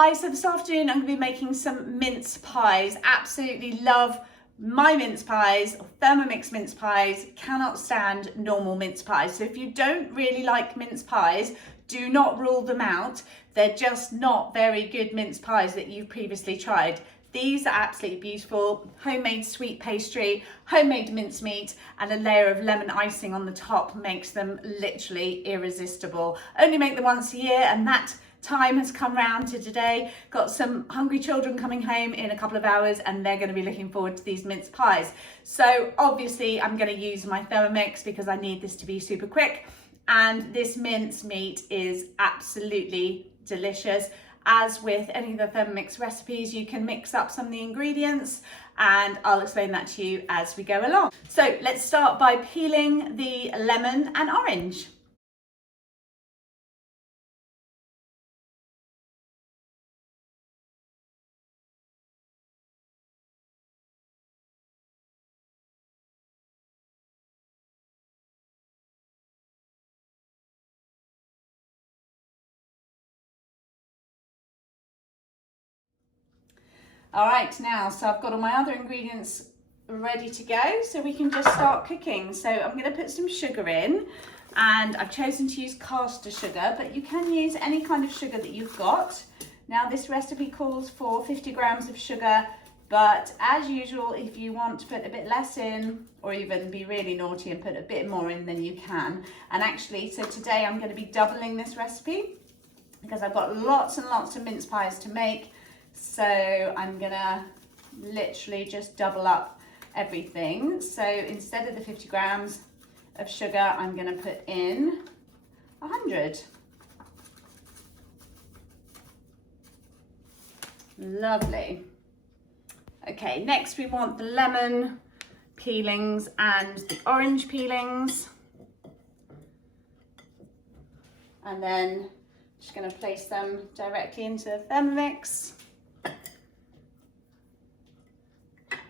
Hi, so this afternoon I'm going to be making some mince pies. Absolutely love my mince pies, Thermomix mince pies. Cannot stand normal mince pies. So if you don't really like mince pies, do not rule them out. They're just not very good mince pies that you've previously tried. These are absolutely beautiful. Homemade sweet pastry, homemade mincemeat, and a layer of lemon icing on the top makes them literally irresistible. Only make them once a year, and that time has come round to today. Got some hungry children coming home in a couple of hours, and they're going to be looking forward to these mince pies. So obviously I'm going to use my Thermomix because I need this to be super quick, and this mince meat is absolutely delicious. As with any of the Thermomix recipes, you can mix up some of the ingredients, and I'll explain that to you as we go along. So let's start by peeling the lemon and orange. All right, now, so I've got all my other ingredients ready to go, so we can just start cooking. So I'm going to put some sugar in, and I've chosen to use caster sugar, but you can use any kind of sugar that you've got. Now, this recipe calls for 50 grams of sugar, but as usual, if you want to put a bit less in, or even be really naughty and put a bit more in, then you can. And actually, so today I'm going to be doubling this recipe because I've got lots and lots of mince pies to make. So I'm gonna literally just double up everything. So instead of the 50 grams of sugar, I'm gonna put in 100. Lovely. Okay, next we want the lemon peelings and the orange peelings. And then just gonna place them directly into the Thermomix.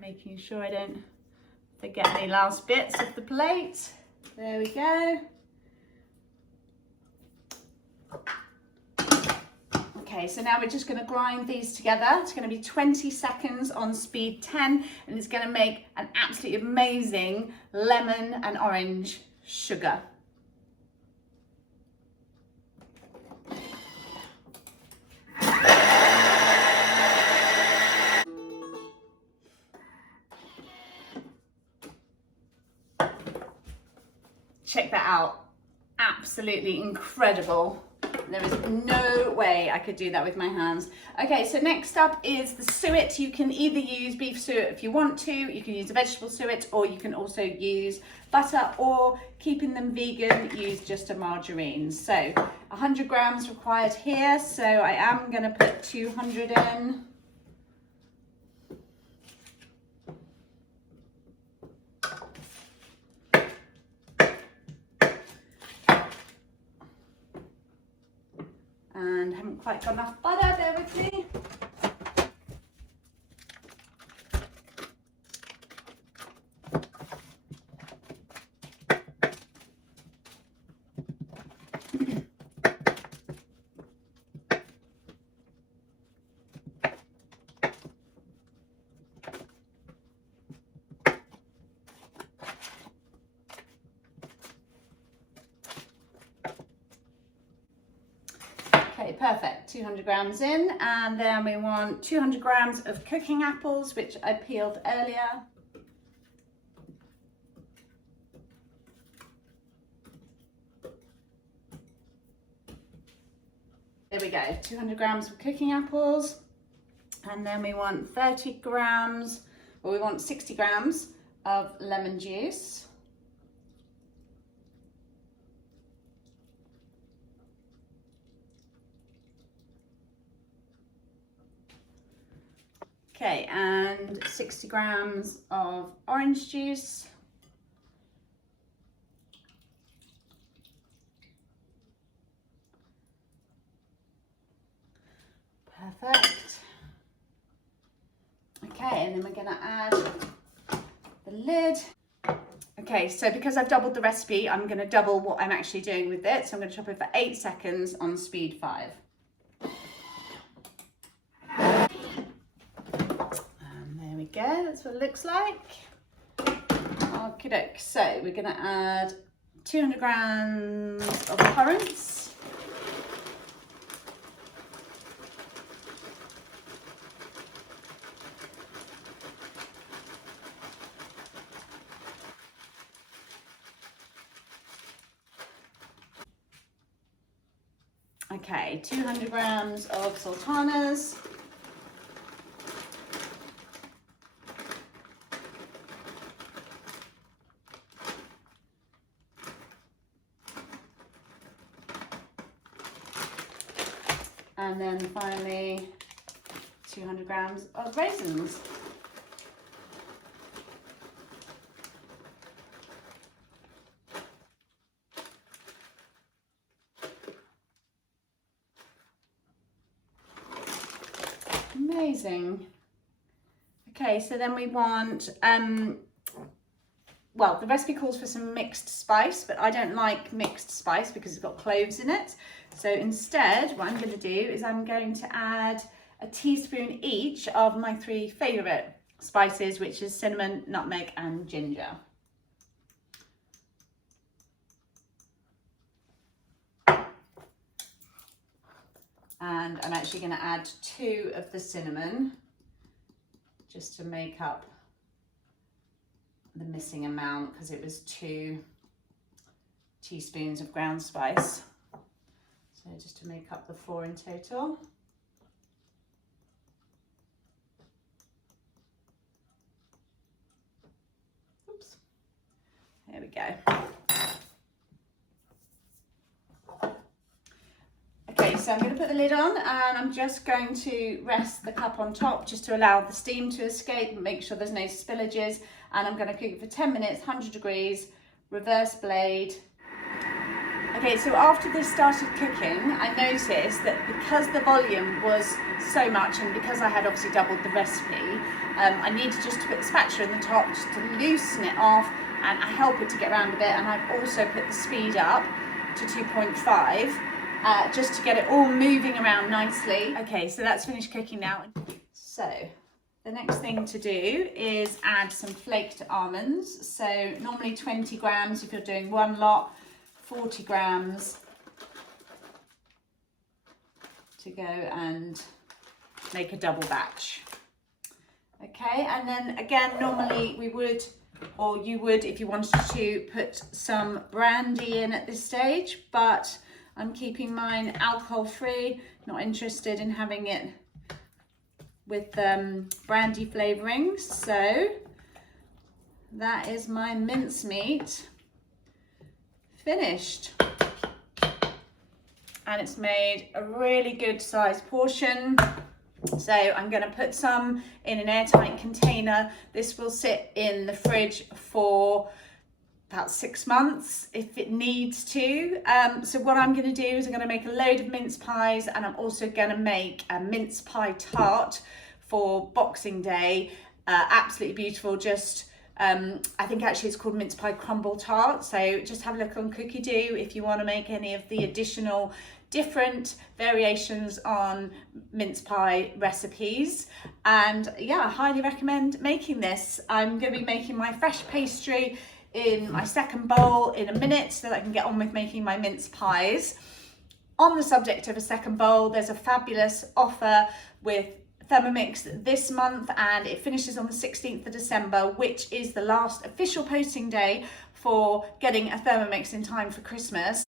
Making sure I don't forget any last bits of the plate. There we go. Okay, so now we're just going to grind these together. It's going to be 20 seconds on speed 10, and it's going to make an absolutely amazing lemon and orange sugar. Check that out, absolutely incredible. There is no way I could do that with my hands. Okay, so next up is the suet. You can either use beef suet if you want to, you can use a vegetable suet, or you can also use butter, or keeping them vegan, use just a margarine. So 100 grams required here, so I am gonna put 200 in. And haven't quite got enough butter, bear with me. Okay, perfect, 200 grams in, and then we want 200 grams of cooking apples, which I peeled earlier. There we go, 200 grams of cooking apples, and then we want 30 grams, or we want 60 grams of lemon juice. Okay, and 60 grams of orange juice. Perfect. Okay, and then we're gonna add the lid. Okay, so because I've doubled the recipe, I'm gonna double what I'm actually doing with it. So I'm gonna chop it for 8 seconds on speed 5. what it looks like. Okie doke. So we're going to add 200 grams of currants. Okay, 200 grams of sultanas. And then finally 200 grams of raisins. Amazing. Okay, so then we want, well, the recipe calls for some mixed spice, but I don't like mixed spice because it's got cloves in it. So instead, what I'm going to do is I'm going to add a teaspoon each of my 3 favourite spices, which is cinnamon, nutmeg and ginger. And I'm actually going to add 2 of the cinnamon just to make up the missing amount, because it was 2 teaspoons of ground spice. So just to make up the 4 in total. Oops. There we go. Okay, so I'm going to put the lid on and I'm just going to rest the cup on top just to allow the steam to escape and make sure there's no spillages. And I'm going to cook it for 10 minutes, 100 degrees, reverse blade. Okay, so after this started cooking, I noticed that because the volume was so much and because I had obviously doubled the recipe, I needed just to put the spatula in the top just to loosen it off and help it to get around a bit. And I've also put the speed up to 2.5 just to get it all moving around nicely. Okay, so that's finished cooking now. So the next thing to do is add some flaked almonds. So normally 20 grams if you're doing one lot, 40 grams to go and make a double batch. Okay, and then again, normally we would, or you would if you wanted to, put some brandy in at this stage, but I'm keeping mine alcohol free, not interested in having it with brandy flavouring. So that is my mincemeat finished, and it's made a really good sized portion. So I'm going to put some in an airtight container. This will sit in the fridge for about 6 months if it needs to. So what I'm going to do is I'm going to make a load of mince pies, and I'm also going to make a mince pie tart for Boxing Day. Absolutely beautiful. Just I think actually it's called mince pie crumble tart. So just have a look on Cookie Do if you want to make any of the additional different variations on mince pie recipes. And yeah, I highly recommend making this. I'm going to be making my fresh pastry in my second bowl in a minute so that I can get on with making my mince pies. On the subject of a second bowl, there's a fabulous offer with Thermomix this month, and it finishes on the 16th of December, which is the last official posting day for getting a Thermomix in time for Christmas.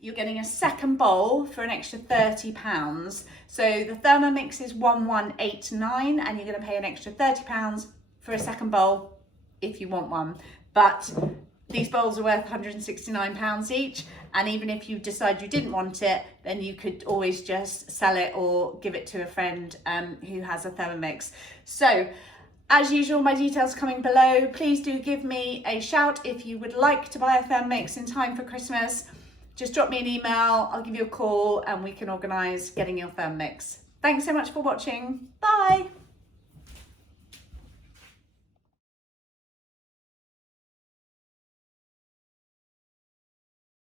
You're getting a second bowl for an extra £30. So the Thermomix is 1189 and you're going to pay an extra £30 for a second bowl if you want one. But these bowls are worth £169 each, and even if you decide you didn't want it, then you could always just sell it or give it to a friend who has a Thermomix. So as usual, my details coming below. Please do give me a shout if you would like to buy a Thermomix in time for Christmas. Just drop me an email, I'll give you a call and we can organise getting your Thermomix. Thanks so much for watching. Bye.